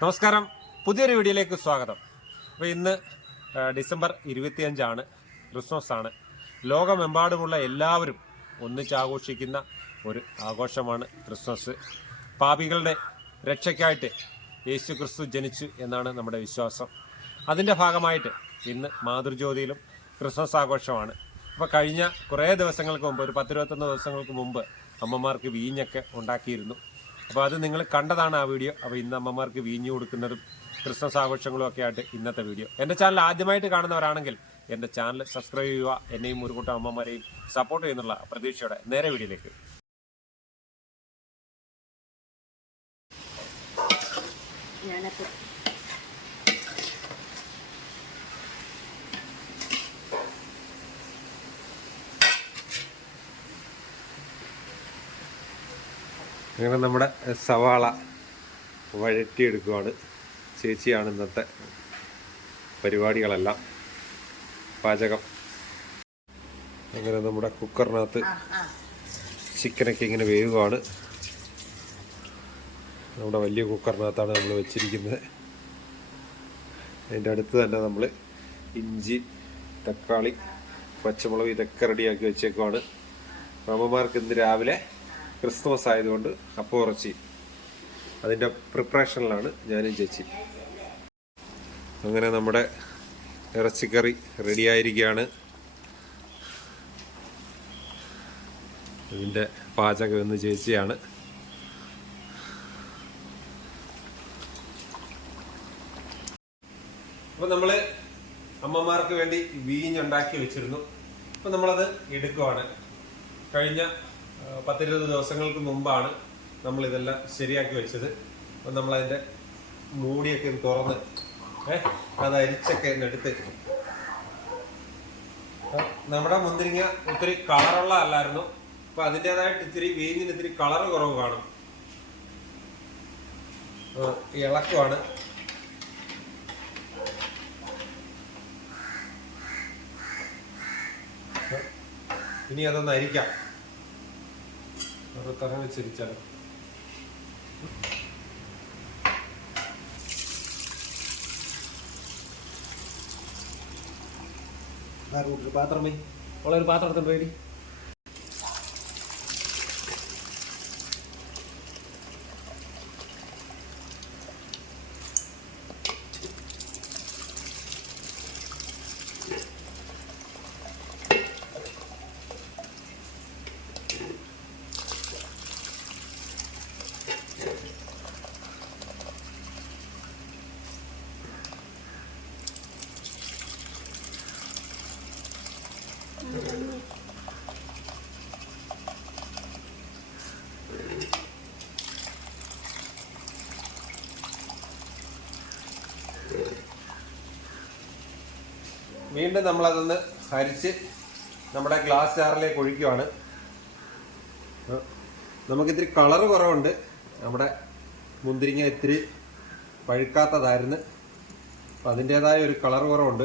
നമസ്കാരം. പുതിയൊരു വീഡിയോയിലേക്ക് സ്വാഗതം. അപ്പോൾ ഇന്ന് ഡിസംബർ ഇരുപത്തിയഞ്ചാണ്. ആണ്. ലോകമെമ്പാടുമുള്ള എല്ലാവരും ഒന്നിച്ചാഘോഷിക്കുന്ന ഒരു ആഘോഷമാണ് ക്രിസ്മസ്. പാപികളുടെ രക്ഷയ്ക്കായിട്ട് യേശു ക്രിസ്തു ജനിച്ചു എന്നാണ് നമ്മുടെ വിശ്വാസം. അതിന്റെ ഭാഗമായിട്ട് ഇന്ന് മാതൃജ്യോതിയിലും ക്രിസ്മസ് ആഘോഷമാണ്. അപ്പോൾ കഴിഞ്ഞ കുറേ ദിവസങ്ങൾക്ക് മുമ്പ് ഒരു പത്തിരുപത്തൊന്ന് ദിവസങ്ങൾക്ക് മുമ്പ് അമ്മമാർക്ക് വീഞ്ഞൊക്കെ ഉണ്ടാക്കിയിരുന്നു. അപ്പോൾ അത് നിങ്ങൾ കണ്ടതാണ് ആ വീഡിയോ. അപ്പോൾ ഇന്ന് അമ്മമാർക്ക് വീഞ്ഞു കൊടുക്കുന്നതും ക്രിസ്മസ് ആഘോഷങ്ങളും ഒക്കെ ആയിട്ട് ഇന്നത്തെ വീഡിയോ. എന്റെ ചാനൽ ആദ്യമായിട്ട് കാണുന്നവരാണെങ്കിൽ എന്റെ ചാനൽ സബ്സ്ക്രൈബ് ചെയ്യുക എന്നെയും ഒരു കൂട്ടം അമ്മമാരെയും സപ്പോർട്ട് ചെയ്യുന്നുള്ള പ്രതീക്ഷയോടെ നേരെ വീഡിയോയിലേക്ക് അങ്ങനെ നമ്മുടെ സവാള വഴറ്റിയെടുക്കുവാണ്. ചേച്ചിയാണ് ഇന്നത്തെ പരിപാടികളെല്ലാം. പാചകം. അങ്ങനെ നമ്മുടെ കുക്കറിനകത്ത് ചിക്കനൊക്കെ ഇങ്ങനെ വേവുകയാണ് നമ്മുടെ വലിയ കുക്കറിനകത്താണ് നമ്മൾ വെച്ചിരിക്കുന്നത്. അതിന്റെ അടുത്ത് തന്നെ നമ്മൾ ഇഞ്ചി തക്കാളി പച്ചമുളക് ഇതൊക്കെ റെഡിയാക്കി വെച്ചേക്കുവാണ്. അമ്മമാർക്ക് ഇന്ന് രാവിലെ ക്രിസ്മസ് ആയതുകൊണ്ട് അപ്പം ഉറച്ചി അതിന്റെ പ്രിപ്പറേഷനിലാണ് ഞാനും ചേച്ചി. അങ്ങനെ നമ്മുടെ ഇറച്ചിക്കറി റെഡിയായിരിക്കുകയാണ്. ഇതിന്റെ പാചകം എന്ന് ചേച്ചിയാണ്. അപ്പോൾ നമ്മൾ അമ്മമാർക്ക് വേണ്ടി വീഞ്ഞുണ്ടാക്കി വെച്ചിരുന്നു. അപ്പോൾ നമ്മളത് എടുക്കുവാണ്. കഴിഞ്ഞ പത്തിരുപത് ദിവസങ്ങൾക്ക് മുമ്പാണ് നമ്മൾ ഇതെല്ലാം ശരിയാക്കി വെച്ചത്. അപ്പം നമ്മളതിന്റെ മൂടിയൊക്കെ തുറന്ന് ഏ അത് അരിച്ചൊക്കെ എടുത്ത്. നമ്മുടെ മുന്തിരിങ്ങ ഒത്തിരി കളറുള്ള അല്ലായിരുന്നു. അപ്പൊ അതിന്റെതായിട്ട് ഇത്തിരി വീഞ്ഞിന് ഇത്തിരി കളർ കുറവ് കാണും. ഇളക്കുവാണ്. ഇനി അതൊന്ന് അരിക്കാം. ഒരു തരം വെച്ചിരിച്ചാലോ പാത്രം പോയി. ഉള്ള ഒരു പാത്രത്തിൽ പോയി വീണ്ടും നമ്മളതൊന്ന് ഹരിച്ച് നമ്മുടെ ഗ്ലാസ് ജാറിലേക്ക് ഒഴിക്കുവാണ്. നമുക്കിത്തിരി കളറ് കുറവുണ്ട്. നമ്മുടെ മുന്തിരിങ്ങ ഇത്തിരി പഴുക്കാത്തതായിരുന്നു. അപ്പം അതിന്റേതായ ഒരു കളർ കുറവുണ്ട്.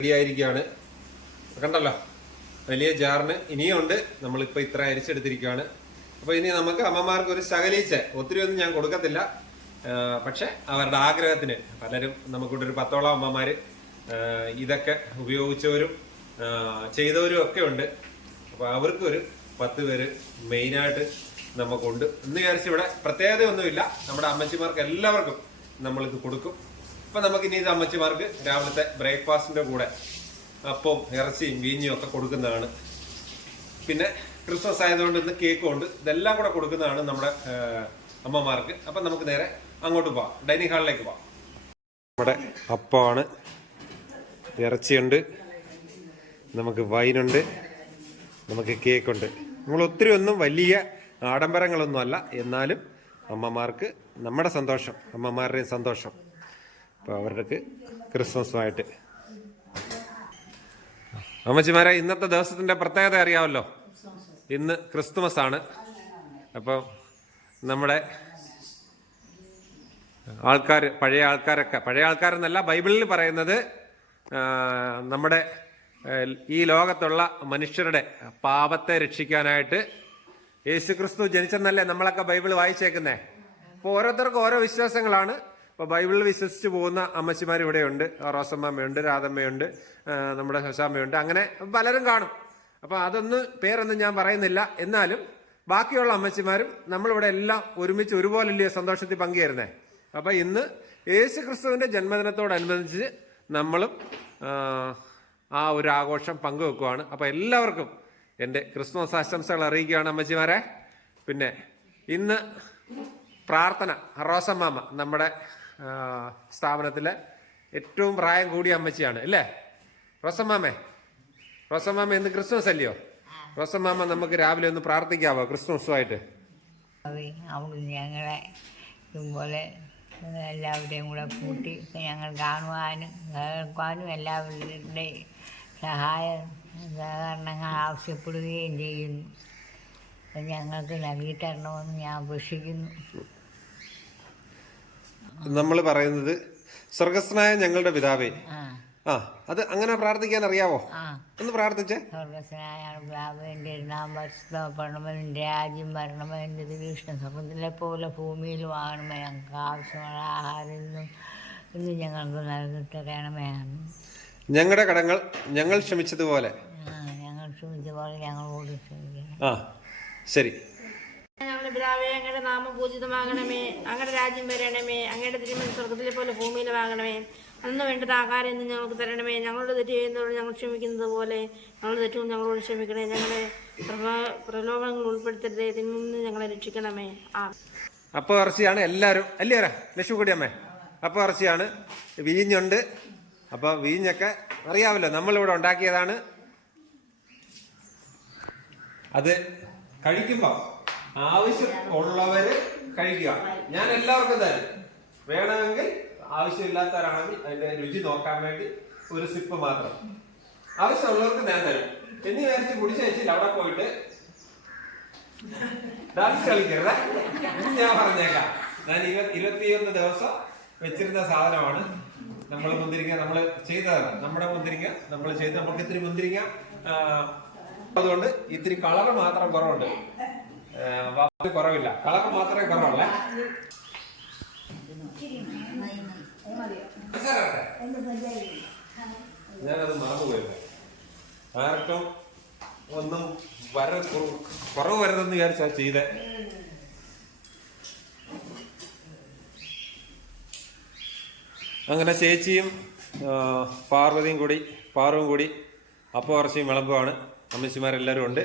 റെഡിയായിരിക്കുകയാണ്. കണ്ടല്ലോ? വലിയ ജാറിന് ഇനിയുണ്ട്. നമ്മളിപ്പോൾ ഇത്ര അരിച്ചെടുത്തിരിക്കുകയാണ് അപ്പോൾ ഇനി നമുക്ക് അമ്മമാർക്ക് ഒരു ശകലീച്ച്. ഒത്തിരി ഒന്നും ഞാൻ കൊടുക്കത്തില്ല. പക്ഷെ അവരുടെ ആഗ്രഹത്തിന് പലരും നമുക്കിവിടെ ഒരു പത്തോളം അമ്മമാര് ആ, ഇതൊക്കെ ഉപയോഗിച്ചവരും ചെയ്തവരും ഒക്കെ ഉണ്ട്. അപ്പോൾ അവർക്ക് ഒരു പത്ത് പേര് മെയിനായിട്ട് നമുക്കുണ്ട്. എന്ന് വിചാരിച്ച് ഇവിടെ പ്രത്യേകതയൊന്നുമില്ല. നമ്മുടെ അമ്മച്ചിമാർക്ക് എല്ലാവർക്കും നമ്മളിത് കൊടുക്കും. അപ്പൊ നമുക്ക് ഇനി ഇത് അമ്മച്ചിമാർക്ക് രാവിലത്തെ ബ്രേക്ക്ഫാസ്റ്റിന്റെ കൂടെ അപ്പവും ഇറച്ചിയും വീഞ്ഞിയും ഒക്കെ കൊടുക്കുന്നതാണ്. പിന്നെ ക്രിസ്മസ് ആയതുകൊണ്ട് ഇന്ന് കേക്കും ഉണ്ട്. ഇതെല്ലാം കൂടെ കൊടുക്കുന്നതാണ് നമ്മുടെ അമ്മമാർക്ക്. അപ്പൊ നമുക്ക് നേരെ അങ്ങോട്ട് പോവാം. ഡൈനിങ് ഹാളിലേക്ക് പോവാം. നമ്മുടെ അപ്പമാണ്. ഇറച്ചിയുണ്ട്. നമുക്ക് വൈനുണ്ട്. നമുക്ക് കേക്കുണ്ട് നമ്മൾ ഒത്തിരി ഒന്നും വലിയ ആഡംബരങ്ങളൊന്നും അല്ല. എന്നാലും അമ്മമാർക്ക് നമ്മുടെ സന്തോഷം അമ്മമാരുടെയും സന്തോഷം. അപ്പോൾ അവർക്ക് ക്രിസ്മസുമായിട്ട് അമ്മച്ചിമാരെ ഇന്നത്തെ ദിവസത്തിന്റെ പ്രത്യേകത അറിയാമല്ലോ? ഇന്ന് ക്രിസ്തുമസ് ആണ് അപ്പോൾ നമ്മുടെ ആൾക്കാർ പഴയ ആൾക്കാരൊക്കെ പഴയ ആൾക്കാരെന്നല്ല ബൈബിളിൽ പറയുന്നത് നമ്മുടെ ഈ ലോകത്തുള്ള മനുഷ്യരുടെ പാപത്തെ രക്ഷിക്കാനായിട്ട് യേശു ക്രിസ്തു ജനിച്ചെന്നല്ലേ നമ്മളൊക്കെ ബൈബിൾ വായിച്ചേക്കുന്നേ? അപ്പോൾ ഓരോരുത്തർക്കും ഓരോ വിശ്വാസങ്ങളാണ്. ഇപ്പോൾ ബൈബിളിൽ വിശ്വസിച്ച് പോകുന്ന അമ്മച്ചിമാർ ഇവിടെയുണ്ട് റോസമ്മയുണ്ട് രാധമ്മയുണ്ട് നമ്മുടെ ശശാമ്മയുണ്ട് അങ്ങനെ പലരും കാണും. അപ്പോൾ അതൊന്ന് പേരൊന്നും ഞാൻ പറയുന്നില്ല. എന്നാലും ബാക്കിയുള്ള അമ്മച്ചിമാരും നമ്മളിവിടെ എല്ലാം ഒരുമിച്ച് ഒരുപോലല്ലേ സന്തോഷത്തിൽ പങ്കുചേരുന്നേ? അപ്പോൾ ഇന്ന് യേശു ക്രിസ്തുവിന്റെ ജന്മദിനത്തോടനുബന്ധിച്ച് നമ്മളും ആ, ഒരു ആഘോഷം പങ്കുവെക്കുവാണ്. അപ്പോൾ എല്ലാവർക്കും എന്റെ ക്രിസ്മസ് ആശംസകൾ അറിയിക്കുകയാണ് അമ്മച്ചിമാരെ. പിന്നെ ഇന്ന് പ്രാർത്ഥന റോസമ്മാമ നമ്മുടെ സ്ഥാപനത്തിലെ ഏറ്റവും പ്രായം കൂടിയ അമ്മച്ചിയാണ് അല്ലേ? റോസമ്മാമേ റോസമ്മാമ ഇന്ന് ക്രിസ്മസ് അല്ലയോ? റോസമ്മാമ നമുക്ക് രാവിലെ ഒന്ന് പ്രാർത്ഥിക്കാവോ ക്രിസ്മസുമായിട്ട്? അവിടെ ഞങ്ങളെ ഇതുപോലെ എല്ലാവരെയും കൂടെ കൂട്ടി ഞങ്ങൾ കാണുവാനും കേൾക്കാനും എല്ലാവരുടെ സഹായ സഹകരണങ്ങൾ ആവശ്യപ്പെടുകയും ചെയ്യുന്നു. അത് ഞങ്ങൾക്ക് നൽകി തരണമെന്ന് ഞാൻ അപേക്ഷിക്കുന്നു. നമ്മൾ പറയുന്നത് സ്വർഗസ്നായ ഞങ്ങളുടെ പിതാവേ ആ അത് അങ്ങനെ പ്രാർത്ഥിക്കാൻ അറിയാവോ ഒന്ന് പ്രാർത്ഥിച്ചേ. പിതാവിന്റെ നാം പരിശുദ്ധപ്പെടണമെന്ന് രാജ്യം വരണമെന്ന് തിരുവിഷ്ണു സ്വർഗത്തിലെ പോലെ ഭൂമിയിലും ആകണമേ ഞങ്ങൾക്ക് ആവശ്യമുള്ള ആഹാരം ഇന്നും ഇന്ന് ഞങ്ങൾക്ക് നൽകി തരണമേ ഞങ്ങളുടെ കടങ്ങൾ ഞങ്ങൾ ക്ഷമിച്ചതുപോലെ. ഞങ്ങൾ ക്ഷമിച്ച പോലെ ഞങ്ങളോട് ക്ഷമിക്കണം. ആ ശരി. പിതാവേ അങ്ങയുടെ നാമം പൂജിതമാകണമേ. അങ്ങയുടെ രാജ്യം വരണമേ. അങ്ങയുടെ തിരുമണി സ്വർഗത്തിലെ പോലെ ഭൂമിയിലുമാകണമേ അന്ന് വേണ്ടത് ആഹാരം ഇന്ന് ഞങ്ങൾക്ക് തരണമേ. ഞങ്ങളുടെ തെറ്റ് ചെയ്യുന്നവരോട് ഞങ്ങൾ ക്ഷമിക്കുന്നത് പോലെ. ഞങ്ങളുടെ തെറ്റും ഞങ്ങളോട് ക്ഷമിക്കണേ. ഞങ്ങളെ പ്രലോഭനങ്ങൾ ഉൾപ്പെടുത്തരുതേ. ഇതിൽ നിന്ന് ഞങ്ങളെ രക്ഷിക്കണമേ. ആ അപ്പോൾ ഇറച്ചിയാണ് എല്ലാവരും. അല്ലേ ലക്ഷ്മിക്കുടി അമ്മേ. അപ്പോൾ ഇറച്ചിയാണ് വീഞ്ഞുണ്ട് അപ്പോൾ വീഞ്ഞൊക്കെ അറിയാമല്ലോ. നമ്മളിവിടെ ഉണ്ടാക്കിയതാണ്. അത് കഴിക്കുമ്പോൾ ആവശ്യം ഉള്ളവർ കഴിക്കുക. ഞാൻ എല്ലാവർക്കും തരും. വേണമെങ്കിൽ ആവശ്യമില്ലാത്തവരാണെങ്കിൽ അതിന്റെ രുചി നോക്കാൻ വേണ്ടി ഒരു സിപ്പ് മാത്രം. ആവശ്യമുള്ളവർക്ക് ഞാൻ തരും. എന്ന് വിചാരിച്ച് കുടിച്ചു വെച്ചില്ല അവിടെ പോയിട്ട് ഡാൻസ് കളിക്കരുത്. ഞാൻ പറഞ്ഞേക്കാം. ഞാൻ ഇരുപ ഇരുപത്തിയൊന്ന് ദിവസം വെച്ചിരുന്ന സാധനമാണ്. നമ്മൾ മുന്തിരിങ്ങ നമ്മൾ ചെയ്തതാണ്. നമ്മുടെ മുന്തിരിങ്ങ നമ്മൾ ചെയ്ത് നമുക്ക് ഇത്തിരി മുന്തിരിങ്ങ അതുകൊണ്ട് ഇത്തിരി കളർ മാത്രം കുറവുണ്ട്. കുറവില്ല. കളർ മാത്രമേ കുറവുള്ളേ. ഞാനത് മറന്നുപോയില്ല ആർക്കും ഒന്നും വര കുറവ് വരുന്നെന്ന് വിചാരിച്ചാ ചെയ്തേ. അങ്ങനെ ചേച്ചിയും പാർവതിയും കൂടി പാറുവും കൂടി അപ്പോൾ ഇറച്ചിയും വിളമ്പുമാണ് അമ്മച്ചിമാരെല്ലാവരും ഉണ്ട്.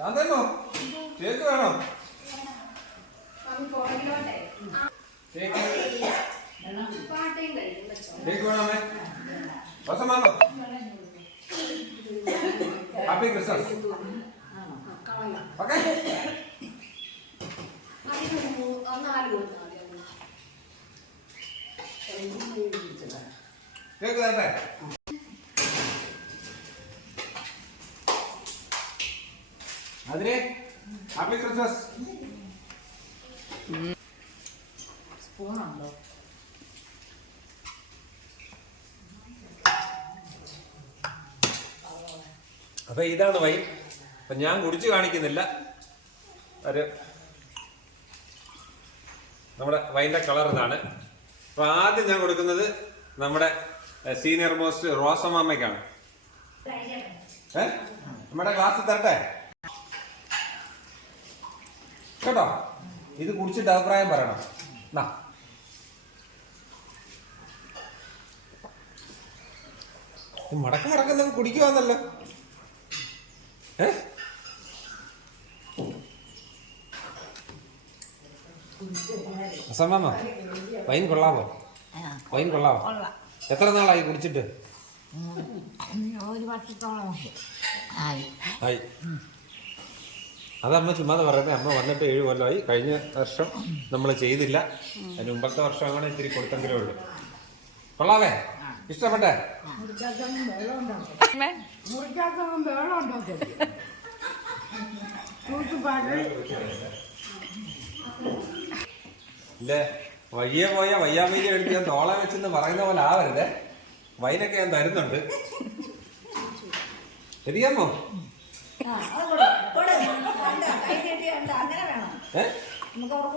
ശാന്തമ്മോ കേക്ക് വേണോ. കേക്ക്. വേണമേ. വസമാണോ ഹാപ്പി ക്രിസ്മസ് ഓക്കെ കേക്ക് തരട്ടെ അതിനെ ഹാപ്പി ക്രിസ്മസ് അപ്പൊ ഇതാണ് വൈൻ അപ്പൊ ഞാൻ കുടിച്ചു കാണിക്കുന്നില്ല. ഒരു നമ്മുടെ വൈന്റെ കളർ ഇതാണ്. അപ്പൊ ആദ്യം ഞാൻ കൊടുക്കുന്നത് നമ്മുടെ സീനിയർ മോസ്റ്റ് റോസമാമ്മയ്ക്കാണ് നമ്മുടെ ക്ലാസ് തരട്ടെ? കേട്ടോ? ഇത് കുടിച്ചിട്ട് അഭിപ്രായം പറയണം. എന്നാ മടക്ക് മടക്കുന്ന കുടിക്കുവാന്നല്ലോ. അസമാമ വൈൻ കൊള്ളാമോ വൈൻ കൊള്ളാമോ കൊള്ളാം. എത്ര നാളായി കുടിച്ചിട്ട്? ഒരു ആയി. അതമ്മ ചുമ്മാതെ പറയുന്നത് അമ്മ വന്നിട്ട് ഏഴ് കൊല്ലമായി. കഴിഞ്ഞ വർഷം നമ്മൾ ചെയ്തില്ല. അതിന് മുമ്പത്തെ വർഷം അങ്ങനെ ഇത്തിരി കൊടുത്തെങ്കിലേ ഉള്ളൂ. കൊള്ളാവേ? ഇഷ്ടപ്പെട്ടേ? ഇല്ലേ? വഴിയെ പോയ വയ്യാമയ്യ എടുത്ത് ഞാൻ തോളെ വെച്ചെന്ന് പറയുന്ന പോലെ ആവരുതേ. വൈനൊക്കെ ഞാൻ തരുന്നുണ്ട്. ശരിയാമോ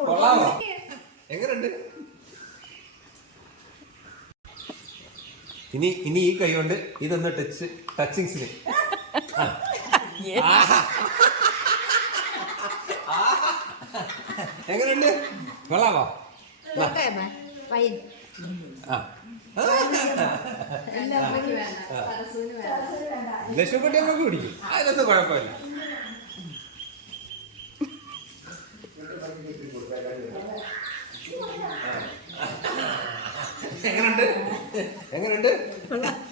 കൊള്ളാമോ? എങ്ങനെയുണ്ട്? ഇനി ഇനി ഈ കൈ കൊണ്ട് ഇതൊന്ന് ടച്ച് ടച്ചിങ്സിന് എങ്ങനെയുണ്ട്? കൊള്ളാമോ ആ. നമുക്ക് കുടിക്കും. അതിനൊന്നും കുഴപ്പമില്ല. എങ്ങനുണ്ട്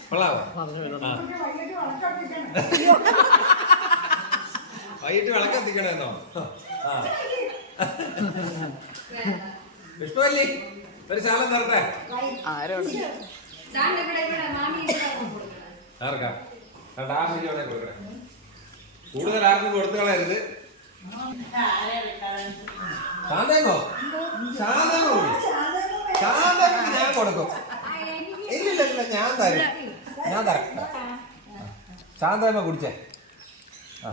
കൊള്ളാമോ ആ. വൈകിട്ട് വിളക്കെത്തിക്കണമെന്നോ വിഷ്ണുവല്ലി ഒരു ശാലം തരട്ടെ. ആർക്കാ? രണ്ട് ആ കൊടുക്കണേ കൂടുതൽ ആർക്കും കൊടുത്തു കളയരുത്. ശാന്തോ ശാന്തോ കൂടി ശാന്തേമോ ഞാൻ കൊടുക്കും. ഞാൻ തരും. ഞാൻ തരാം. ശാന്തമ്മ കുടിച്ചേ. ആ.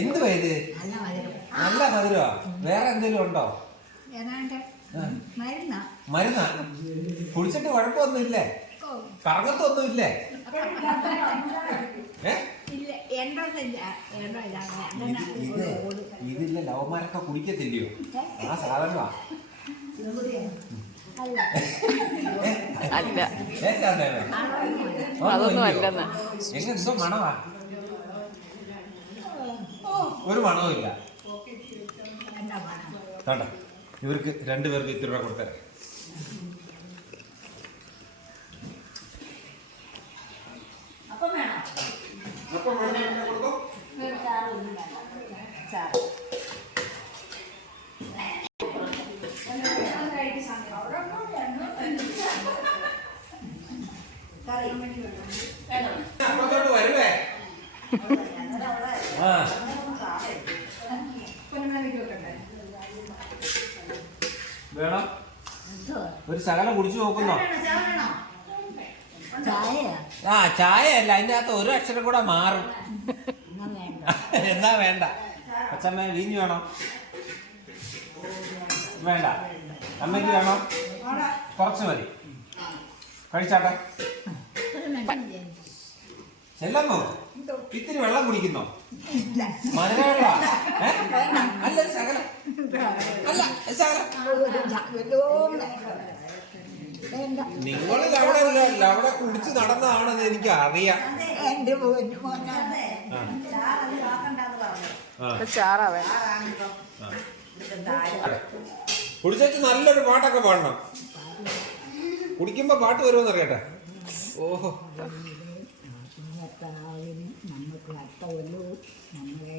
എന്ത് ഇത് നല്ല മധുരമാ വേറെ എന്തെങ്കിലും ഉണ്ടോ? മരുന്ന? കുടിച്ചിട്ട് കുഴപ്പമൊന്നുമില്ലേ? കറങ്ങത്തൊന്നുമില്ലേ? കറങ്ങത്തൊന്നും ഇല്ല ഇതില്ല ലവന്മാരൊക്കെ കുടിക്കത്തില്ലയോ? ആ സാധനമാ അല്ല? അതൊന്നും? അല്ലെന്ന്. ഒരു മണവും ഇല്ല വേണ്ട ഇവർക്ക് രണ്ടുപേർക്ക് ഇത്തിരി രൂപ കൊടുത്തരാം അപ്പം വേണം അപ്പം അപ്പുറത്തോട്ട് വരുവേ ആ വേണം ഒരു ശകലം കുടിച്ചു നോക്കുന്നോ. ആ ചായ അല്ല അതിന്റെ അകത്ത് ഒരു അക്ഷരം കൂടെ മാറും. എന്നാ വേണ്ട. അച്ഛമ്മ വീഞ്ഞ് വേണോ? വേണ്ട. അമ്മയ്ക്ക് വേണോ? കുറച്ച് മതി. കഴിച്ചാട്ടെ. ചെല്ലമ്മോ? ഇത്തിരി വെള്ളം കുടിക്കുന്നോ? മധുരവെള്ള അല്ല ശകലം. അല്ല ശകലം. നിങ്ങൾ അവിടെ അല്ല അവിടെ കുടിച്ച് നടന്നതാണെന്ന് എനിക്ക് അറിയാം എന്റെ ചാറാവേ. കുടിച്ചിട്ട് നല്ലൊരു പാട്ടൊക്കെ പാടണം. കുടിക്കുമ്പോ പാട്ട് വരുമെന്ന് അറിയട്ടെ ഓഹോ. നമുക്ക് നമ്മളെ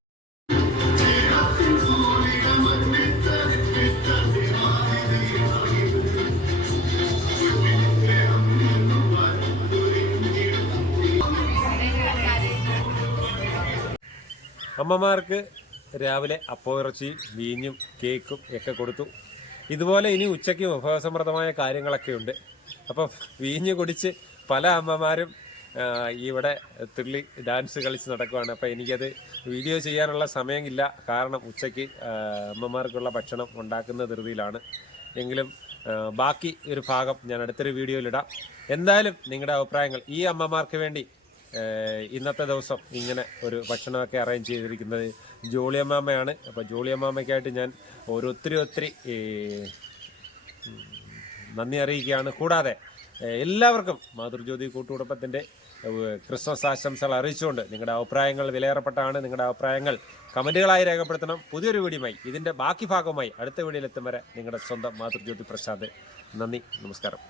അമ്മമാർക്ക് രാവിലെ അപ്പോയിറച്ചി വീഞ്ഞും കേക്കും ഒക്കെ കൊടുത്തു. ഇതുപോലെ ഇനി ഉച്ചയ്ക്ക് വിഭവസമൃദ്ധമായ കാര്യങ്ങളൊക്കെ ഉണ്ട് അപ്പം വീഞ്ഞ് കുടിച്ച് പല അമ്മമാരും ഇവിടെ തുള്ളി ഡാൻസ് കളിച്ച് നടക്കുവാണ്. അപ്പം എനിക്കത് വീഡിയോ ചെയ്യാനുള്ള സമയമില്ല. കാരണം ഉച്ചയ്ക്ക് അമ്മമാർക്കുള്ള ഭക്ഷണം ഉണ്ടാക്കുന്ന ധൃതിയിലാണ്. എങ്കിലും ബാക്കി ഒരു ഭാഗം ഞാൻ അടുത്തൊരു വീഡിയോയിലിടാം എന്തായാലും നിങ്ങളുടെ അഭിപ്രായങ്ങൾ ഈ അമ്മമാർക്ക് വേണ്ടി ഇന്നത്തെ ദിവസം ഇങ്ങനെ ഒരു ഭക്ഷണമൊക്കെ അറേഞ്ച് ചെയ്തിരിക്കുന്നത് ജോളിയമ്മാമ്മയാണ്. അപ്പോൾ ജോളിയമ്മാമ്മയ്ക്കായിട്ട് ഞാൻ ഒരു ഒത്തിരി ഒത്തിരി നന്ദി അറിയിക്കുകയാണ്. കൂടാതെ എല്ലാവർക്കും മാതൃജ്യോതി കൂട്ടുകുടുംബത്തിന്റെ ക്രിസ്മസ് ആശംസകൾ അറിയിച്ചുകൊണ്ട് നിങ്ങളുടെ അഭിപ്രായങ്ങൾ വിലയേറപ്പെട്ടാണ് നിങ്ങളുടെ അഭിപ്രായങ്ങൾ കമന്റുകളായി രേഖപ്പെടുത്തണം. പുതിയൊരു വീഡിയോമായി ഇതിന്റെ ബാക്കി ഭാഗവുമായി അടുത്ത വീഡിയോയിലെത്തും വരെ നിങ്ങളുടെ സ്വന്തം മാതൃജ്യോതി പ്രസാദ് നന്ദി നമസ്കാരം.